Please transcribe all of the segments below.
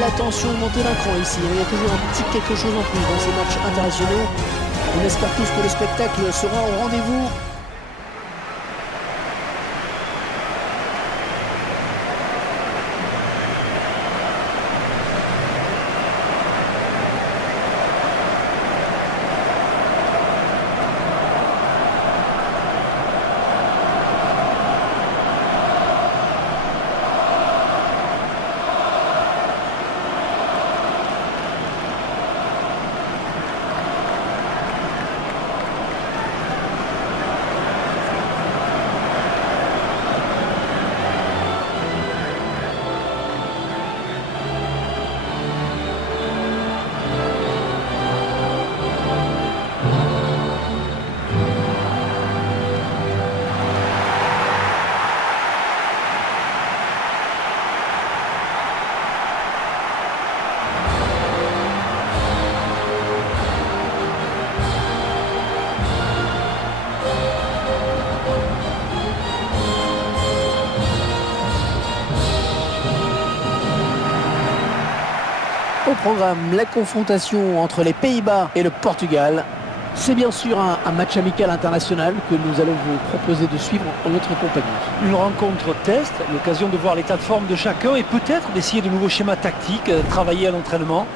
la tension est montée d'un cran ici. Il y a toujours un petit quelque chose en plus dans ces matchs internationaux. On espère tous que le spectacle sera au rendez-vous. Au programme, la confrontation entre les Pays-Bas et le Portugal. C'est bien sûr un match amical international que nous allons vous proposer de suivre en notre compagnie. Une rencontre test, l'occasion de voir l'état de forme de chacun et peut-être d'essayer de nouveaux schémas tactiques, travailler à l'entraînement.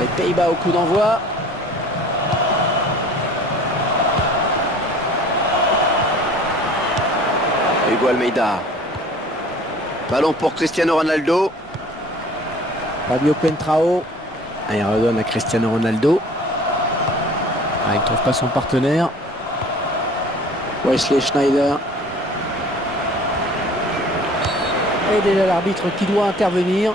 Les Pays-Bas au coup d'envoi. Hugo Almeida. Ballon pour Cristiano Ronaldo. Fabio Contrao. Il redonne à Cristiano Ronaldo. Il ne trouve pas son partenaire. Wesley Schneider. Et déjà l'arbitre qui doit intervenir.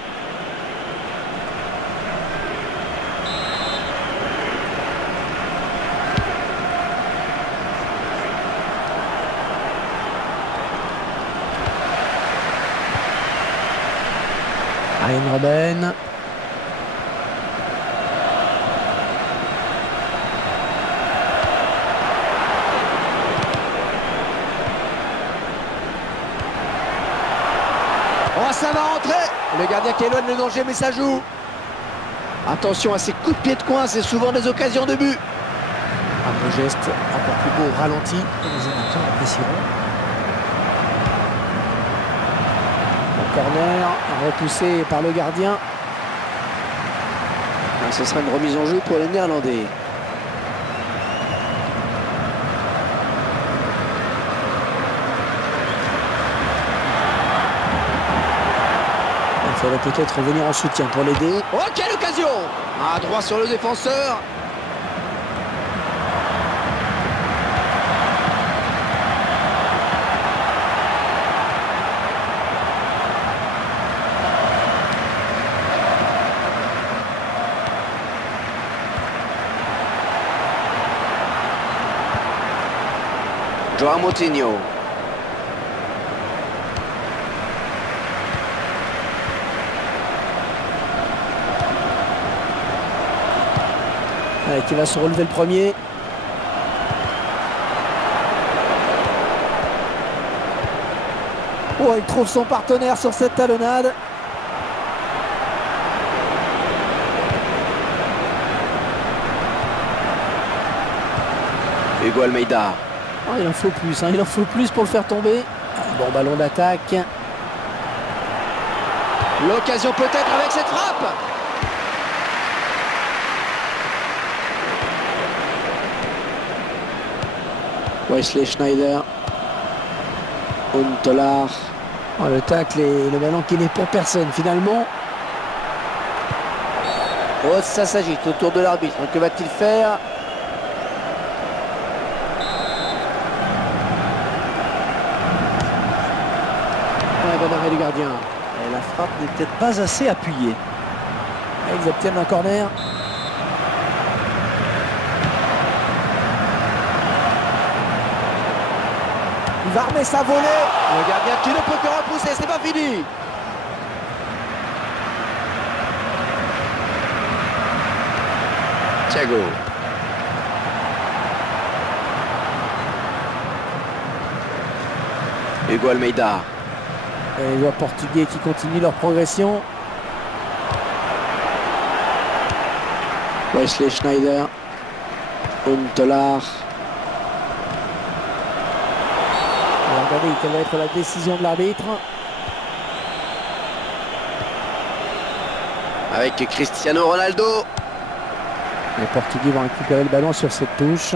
Arjen Robben. Oh, ça va rentrer. Le gardien qui éloigne le danger, mais ça joue. Attention à ces coups de pied de coin, c'est souvent des occasions de but. Un beau geste, encore plus beau au ralenti. Les amateurs apprécieront. Corner, repoussé par le gardien. Ce sera une remise en jeu pour les Néerlandais. Il faudrait peut-être venir en soutien pour l'aider. Oh, quelle occasion! À droit sur le défenseur. Joao Moutinho. Allez, qui va se relever le premier. Oh, il trouve son partenaire sur cette talonnade. Hugo Almeida. Oh, il en faut plus, hein, il en faut plus pour le faire tomber. Bon ballon d'attaque. L'occasion peut-être avec cette frappe. Wesley Schneider. Huntelaar. Oh, le tacle et le ballon qui n'est pour personne finalement. Oh, ça s'agite autour de l'arbitre. Que va-t-il faire? Bon arrêt du gardien. Et la frappe n'est peut-être pas assez appuyée. Ils obtiennent un corner. Il va remettre sa volée. Le gardien qui ne peut que repousser, c'est pas fini. Thiago. Hugo Almeida. Et les joueurs portugais qui continuent leur progression. Wesley Schneider. Huntelaar. Regardez quelle va être la décision de l'arbitre. Avec Cristiano Ronaldo. Les Portugais vont récupérer le ballon sur cette touche.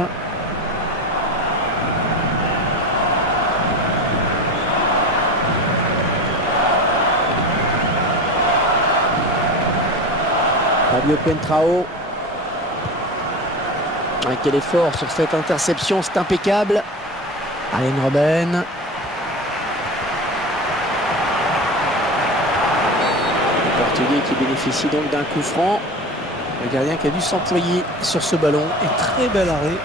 Fabio Contrao. Quel effort sur cette interception, c'est impeccable. Arjen Robben. Les Portugais qui bénéficient donc d'un coup franc. Le gardien qui a dû s'employer sur ce ballon. Et très bel arrêt.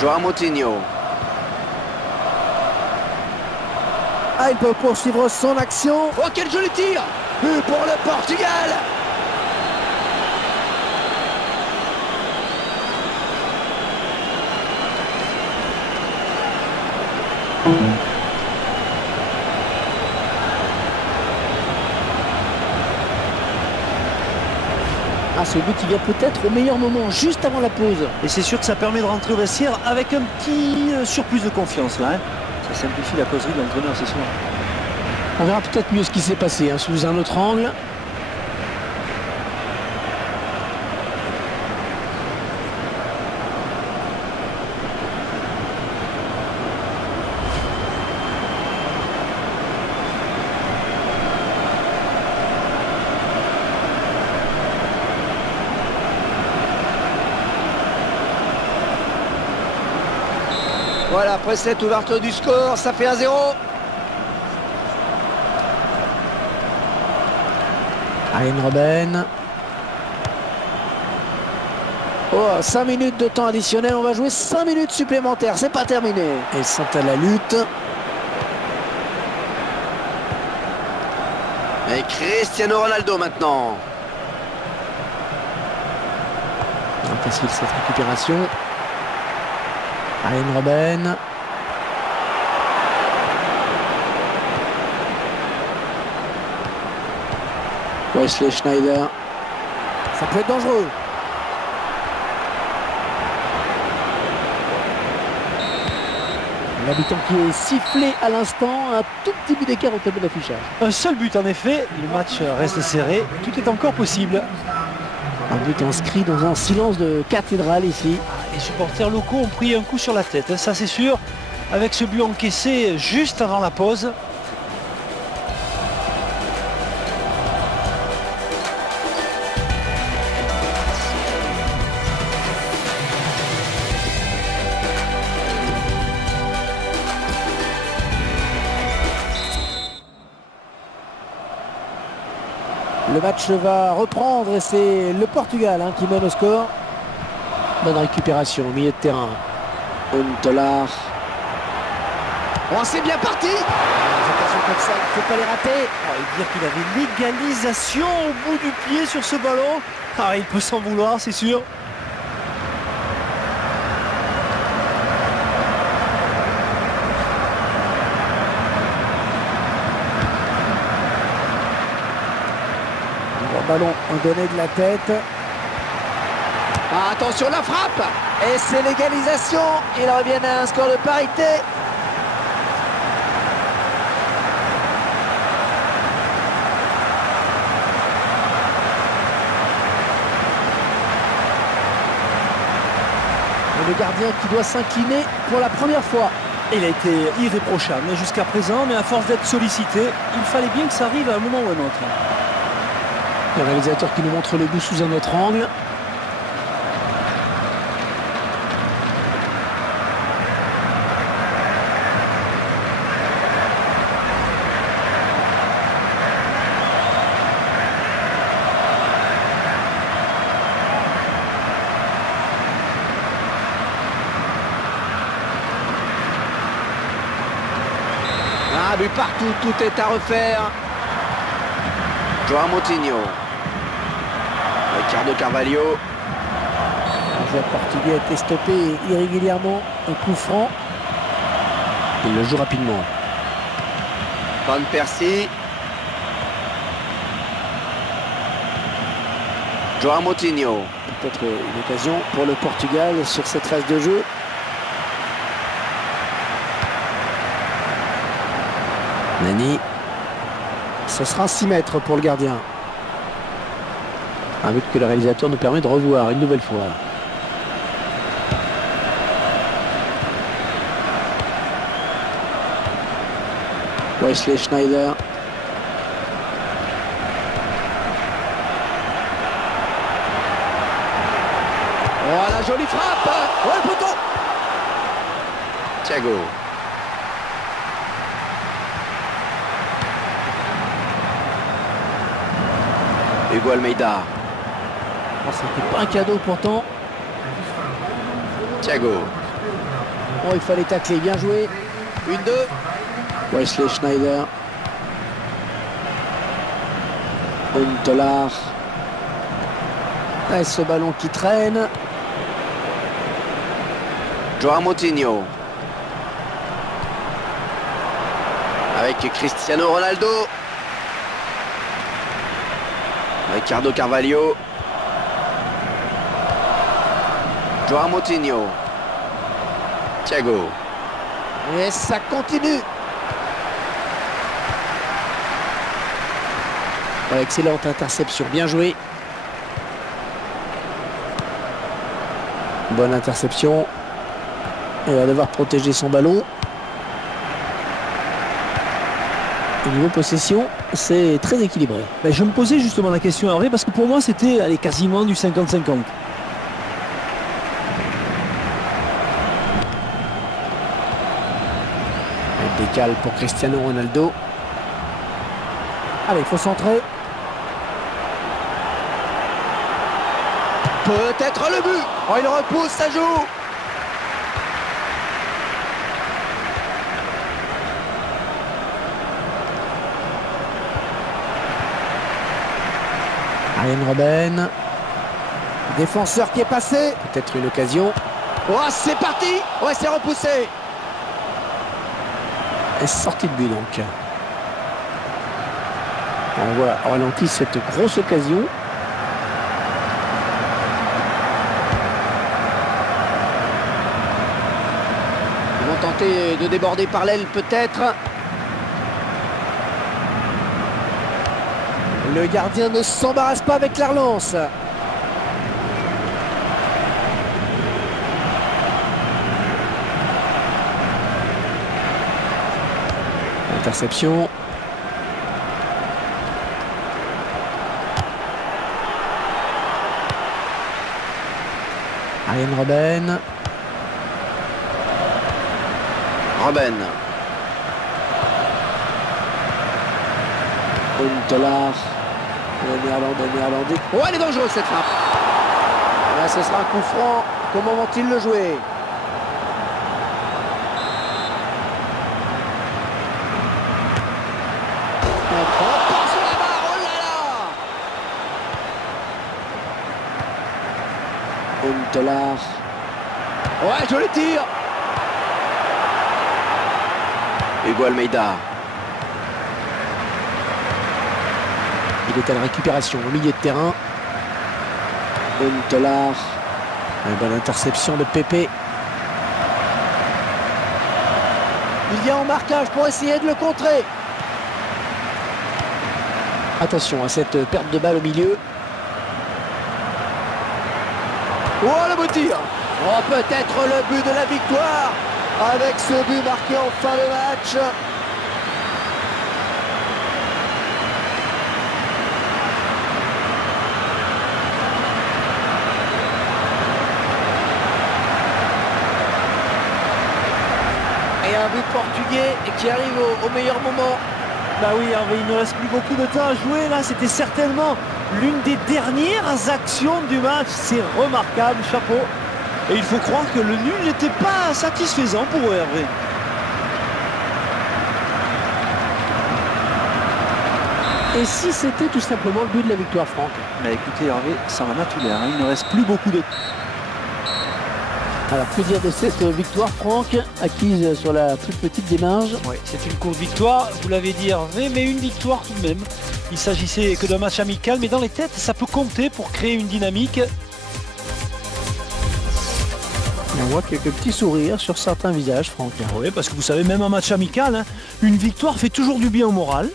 Joao Moutinho. Il peut poursuivre son action. Oh, quel joli tir pour le Portugal. Ce but il vient peut-être au meilleur moment, juste avant la pause. Et c'est sûr que ça permet de rentrer au vestiaire avec un petit surplus de confiance là. Ça simplifie la causerie de l'entraîneur, c'est sûr. On verra peut-être mieux ce qui s'est passé sous un autre angle. Voilà, après cette ouverture du score, ça fait 1-0. Arjen Robben. 5 minutes de temps additionnel, on va jouer 5 minutes supplémentaires, c'est pas terminé. Ils sont à la lutte. Et Cristiano Ronaldo maintenant. Facile cette récupération. Arjen Robben. Wesley Schneider. Ça peut être dangereux. L'habitant qui est sifflé à l'instant, un tout petit but d'écart au tableau d'affichage. Un seul but en effet, le match reste serré, tout est encore possible. Un but inscrit dans un silence de cathédrale ici. Les supporters locaux ont pris un coup sur la tête, ça c'est sûr, avec ce but encaissé juste avant la pause. Le match va reprendre et c'est le Portugal qui mène au score. Bonne récupération au milieu de terrain. Huntelaar. Oh, c'est bien parti. Des occasions comme ça, il ne faut pas les rater. Et dire qu'il avait l'égalisation au bout du pied sur ce ballon. Il peut s'en vouloir, c'est sûr. Le ballon donné de la tête. Ah, attention la frappe. Et c'est l'égalisation. Ils reviennent à un score de parité. Et le gardien qui doit s'incliner pour la première fois. Il a été irréprochable jusqu'à présent, mais à force d'être sollicité, il fallait bien que ça arrive à un moment ou à un autre. Le réalisateur qui nous montre le but sous un autre angle. Un but partout, tout est à refaire. Joao Moutinho. Ricardo Carvalho. Le joueur portugais a été stoppé irrégulièrement. Un coup franc. Il le joue rapidement. Van Persie. Joao Moutinho. Peut-être une occasion pour le Portugal sur cette phase de jeu. Nani. Ce sera 6 mètres pour le gardien. Un but que le réalisateur nous permet de revoir une nouvelle fois. Wesley Schneider. Oh, la jolie frappe. Oh, le poteau. Thiago. Hugo Almeida. Oh, c'était pas un cadeau pourtant. Thiago. Oh, il fallait tacler, bien joué. 1-2. Wesley Schneider. Huntelaar. Et ce ballon qui traîne. Joao Moutinho. Avec Cristiano Ronaldo. Ricardo Carvalho. Joao Moutinho. Thiago. Et ça continue. Excellente interception, bien joué. Bonne interception. Il va devoir protéger son ballon. Au niveau possession, c'est très équilibré. Ben, je me posais justement la question Hervé, parce que pour moi c'était quasiment du 50-50. Il décale pour Cristiano Ronaldo. Allez, il faut centrer. Peut-être le but. Oh, il repousse, ça joue. Arjen Robben. Défenseur qui est passé. Peut-être une occasion. Oh, c'est parti. Ouais, c'est repoussé. Et sortie de but donc. On voit au ralenti cette grosse occasion. Ils vont tenter de déborder par l'aile peut-être. Le gardien ne s'embarrasse pas avec la relance. Interception. Arjen Robben. Robben. Huntelaar. Le néerlandais. Oh, elle est dangereuse cette frappe. Là, ce sera un coup franc. Comment vont-ils le jouer? Huntelaar. Ouais, joli tir. Hugo Almeida. Il est à la récupération au milieu de terrain. Huntelaar. Une bonne interception de Pépé. Il vient en marquage pour essayer de le contrer. Attention à cette perte de balle au milieu. Oh, le beau tir! Oh, peut-être le but de la victoire avec ce but marqué en fin de match. Et un but portugais qui arrive au meilleur moment. Bah oui, Hervé, il ne reste plus beaucoup de temps à jouer. Là, c'était certainement l'une des dernières actions du match. C'est remarquable, chapeau. Et il faut croire que le nul n'était pas satisfaisant pour eux, Hervé. Et si c'était tout simplement le but de la victoire, Franck? Bah écoutez, Hervé, ça en a tout l'air. Il ne reste plus beaucoup de... Alors, que dire de cette victoire, Franck, acquise sur la plus petite des marges? Oui, c'est une courte victoire, vous l'avez dit Hervé, mais une victoire tout de même. Il s'agissait que d'un match amical, mais dans les têtes, ça peut compter pour créer une dynamique. On voit quelques petits sourires sur certains visages, Franck. Oui, parce que vous savez, même un match amical, hein, une victoire fait toujours du bien au moral.